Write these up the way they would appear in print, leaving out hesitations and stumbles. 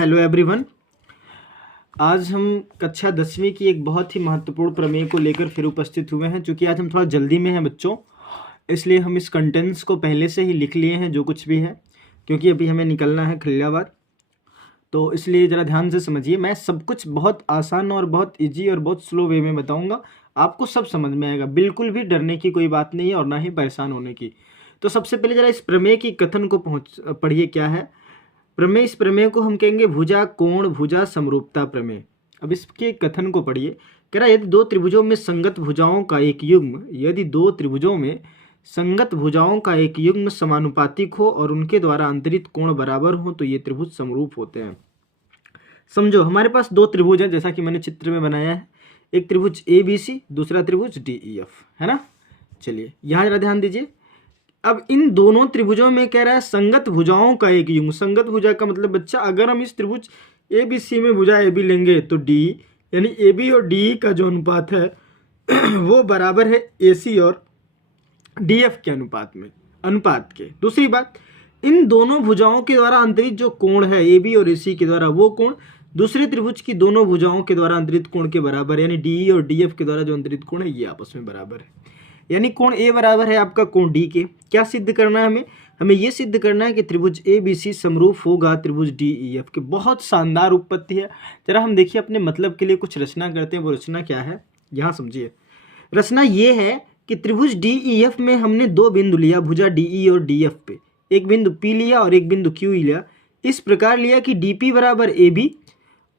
Hello everyone. आज हम कक्षा 10वीं की एक बहुत ही महत्वपूर्ण प्रमेय को लेकर फिर उपस्थित हुए हैं। चूँकि आज हम थोड़ा जल्दी में हैं बच्चों, इसलिए हम इस कंटेंट्स को पहले से ही लिख लिए हैं जो कुछ भी है, क्योंकि अभी हमें निकलना है खिलियाबाद। तो इसलिए ज़रा ध्यान से समझिए। मैं सब कुछ बहुत आसान और बहुत ईजी और बहुत स्लो वे में बताऊँगा, आपको सब समझ में आएगा। बिल्कुल भी डरने की कोई बात नहीं है और ना ही परेशान होने की। तो सबसे पहले ज़रा इस प्रमेय की कथन को पढ़िए। क्या है प्रमेय? इस प्रमेय को हम कहेंगे भुजा कोण भुजा समरूपता प्रमेय। अब इसके कथन को पढ़िए। कह रहा है यदि दो त्रिभुजों में संगत भुजाओं का एक युग्म समानुपातिक हो और उनके द्वारा अंतरित कोण बराबर हो तो ये त्रिभुज समरूप होते हैं। समझो, हमारे पास दो त्रिभुज हैं जैसा कि मैंने चित्र में बनाया है। एक त्रिभुज ABC, दूसरा त्रिभुज DEF, है ना। चलिए यहाँ जरा ध्यान दीजिए। अब इन दोनों त्रिभुजों में कह रहा है संगत भुजाओं का एक युग्म। संगत भुजा का मतलब बच्चा, अगर हम इस त्रिभुज ABC में भुजा AB लेंगे तो D यानी AB और DE का जो अनुपात है वो बराबर है AC और DF के अनुपात के। दूसरी बात, इन दोनों भुजाओं के द्वारा अंतरित जो कोण है AB और AC के द्वारा, वो कोण दूसरे त्रिभुज की दोनों भुजाओं के द्वारा अंतरित कोण के बराबर है। यानी DE और DF के द्वारा जो अंतरित कोण है ये आपस में बराबर है। यानी कोण A बराबर है आपका कोण D के। क्या सिद्ध करना है हमें ये सिद्ध करना है कि त्रिभुज ABC समरूप होगा त्रिभुज DEF के। बहुत शानदार उत्पत्ति है। जरा हम देखिए अपने मतलब के लिए कुछ रचना करते हैं। वो रचना क्या है यहाँ समझिए। रचना ये है कि त्रिभुज DEF में हमने दो बिंदु लिया भुजा DE और DF पे। एक बिंदु P लिया और एक बिंदु Q लिया। इस प्रकार लिया कि DP बराबर AB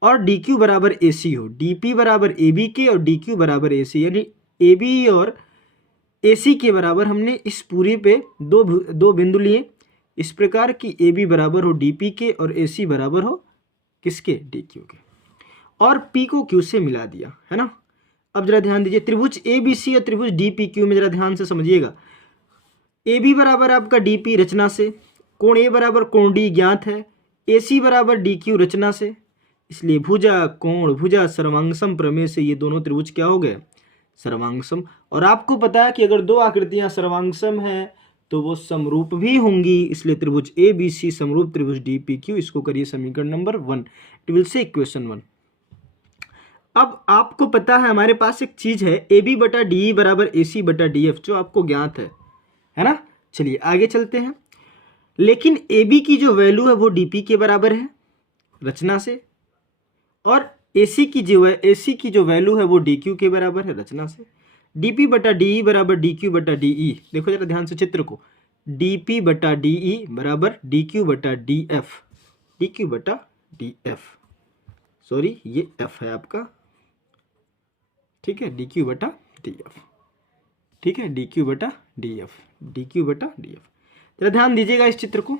और DQ बराबर AC हो। DP बराबर AB के और DQ बराबर AC, यानी AB और AC के बराबर हमने इस पूरी पे दो बिंदु लिए इस प्रकार कि AB बराबर हो DP के और AC बराबर हो किसके? DQ के। और P को Q से मिला दिया, है ना। अब जरा ध्यान दीजिए, त्रिभुज ABC और त्रिभुज DPQ में जरा ध्यान से समझिएगा। AB बराबर आपका DP रचना से, कोण A बराबर कोण D ज्ञात है, AC बराबर DQ रचना से। इसलिए भुजा कोण भुजा सर्वांगसम प्रमेय से ये दोनों त्रिभुज क्या हो गए? सर्वांगसम। और आपको पता है कि अगर दो आकृतियां सर्वांगसम हैं तो वो समरूप भी होंगी। इसलिए त्रिभुज ABC समरूप त्रिभुज DPQ। इसको करिए समीकरण number 1। It will say equation 1। अब आपको पता है हमारे पास एक चीज है AB बटा DE बराबर AC बटा DF, जो आपको ज्ञात है ना। चलिए आगे चलते हैं। लेकिन AB की जो वैल्यू है वो DP के बराबर है रचना से, और AC की जो वैल्यू है वो DQ के बराबर है रचना से। DP बटा DE बराबर DQ बटा DE। देखो जरा ध्यान से चित्र को। DP बटा DE बराबर DQ बटा DF, DQ बटा DF। सॉरी, ये F है आपका, ठीक है। DQ बटा DF, ठीक है। DQ बटा DF, DQ बटा DF। जरा ध्यान दीजिएगा इस चित्र को।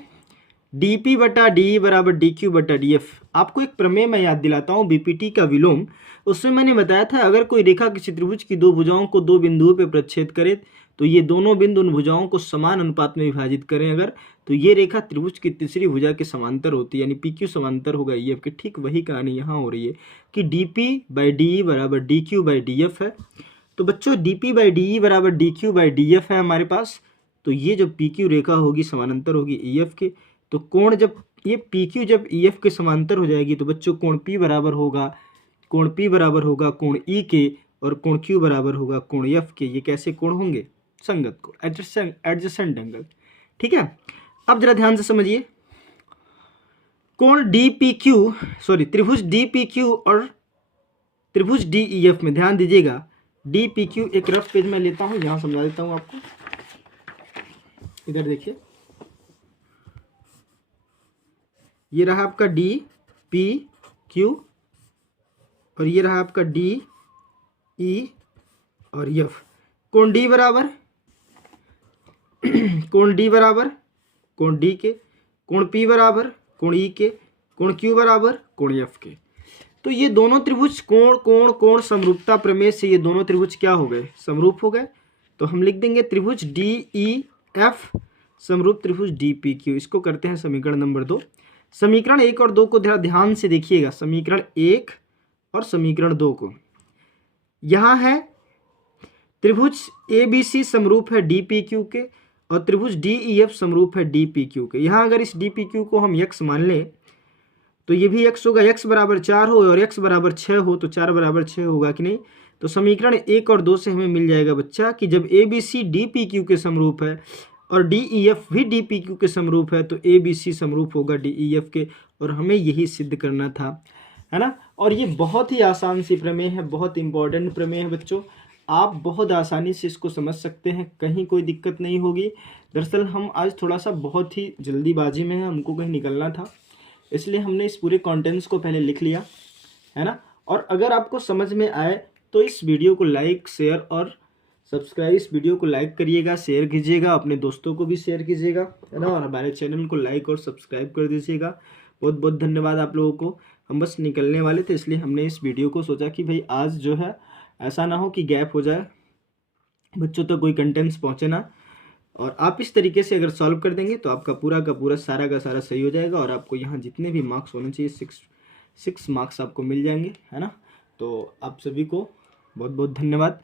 DP बटा DE बराबर DQ बटा DF। आपको एक प्रमेय मैं याद दिलाता हूँ, BPT का विलोम। उसमें मैंने बताया था अगर कोई रेखा किसी त्रिभुज की दो भुजाओं को दो बिंदुओं पर प्रच्छेद करे तो ये दोनों बिंदु उन भुजाओं को समान अनुपात में विभाजित करें अगर, तो ये रेखा त्रिभुज की तीसरी भुजा के समांतर होती है, यानी PQ समांतर होगा EF के। ठीक वही कहानी यहाँ हो रही है कि DP बाई DE बराबर DQ बाई DF है। तो बच्चों DP बाई DE बराबर DQ बाई DF है हमारे पास। तो ये जो PQ रेखा होगी समानांतर होगी EF के। तो कोण जब ये PQ जब EF के समांतर हो जाएगी तो बच्चों कोण P बराबर होगा कोण E के, और कोण Q बराबर होगा कोण F के। ये कैसे कोण होंगे? संगत कोण, एडजेसेंट एंगल, ठीक है। अब जरा ध्यान से समझिए। कोण त्रिभुज DPQ और त्रिभुज DEF में ध्यान दीजिएगा। DPQ एक रफ पेज में लेता हूं, यहां समझा देता हूं आपको। इधर देखिए, ये रहा आपका DPQ और ये रहा आपका DE और F। कोण D बराबर कोण D के, कोण P बराबर कोण E के, कोण Q बराबर कोण F के। तो ये दोनों त्रिभुज कोण समरूपता प्रमेय से ये दोनों त्रिभुज क्या हो गए? समरूप हो गए। तो हम लिख देंगे त्रिभुज DEF समरूप त्रिभुज DPQ। इसको करते हैं समीकरण नंबर 2। समीकरण 1 और 2 को ध्यान से देखिएगा। समीकरण 1 और समीकरण 2 को, यहाँ है त्रिभुज ABC समरूप है DPQ के और त्रिभुज DEF समरूप है DPQ के। यहाँ अगर इस DPQ को हम x मान लें तो ये भी x होगा, x बराबर 4 हो और x बराबर 6 हो तो 4 बराबर 6 होगा कि नहीं। तो समीकरण 1 और 2 से हमें मिल जाएगा बच्चा कि जब A B C D P Q के समरूप है और डी ई एफ भी डी पी क्यू के समरूप है तो ए बी सी समरूप होगा डी ई एफ के, और हमें यही सिद्ध करना था, है ना। और ये बहुत ही आसान सी प्रमेय है, बहुत इंपॉर्टेंट प्रमेय है बच्चों, आप बहुत आसानी से इसको समझ सकते हैं, कहीं कोई दिक्कत नहीं होगी। दरअसल हम आज थोड़ा सा बहुत ही जल्दीबाजी में है, हमको कहीं निकलना था, इसलिए हमने इस पूरे कंटेंट्स को पहले लिख लिया, है ना। और अगर आपको समझ में आए तो इस वीडियो को लाइक शेयर और सब्सक्राइब, इस वीडियो को लाइक करिएगा, शेयर कीजिएगा, अपने दोस्तों को भी शेयर कीजिएगा, है ना। और हमारे चैनल को लाइक और सब्सक्राइब कर दीजिएगा। बहुत बहुत धन्यवाद आप लोगों को। हम बस निकलने वाले थे, इसलिए हमने इस वीडियो को सोचा कि भाई आज जो है ऐसा ना हो कि गैप हो जाए, बच्चों तो कोई कंटेंट्स पहुँचे ना। और आप इस तरीके से अगर सॉल्व कर देंगे तो आपका पूरा का पूरा सारा का सारा सही हो जाएगा और आपको यहाँ जितने भी मार्क्स होने चाहिए 6 मार्क्स आपको मिल जाएंगे, है ना। तो आप सभी को बहुत बहुत धन्यवाद।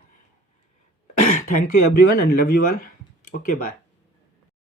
Thank you everyone and love you all. Okay bye.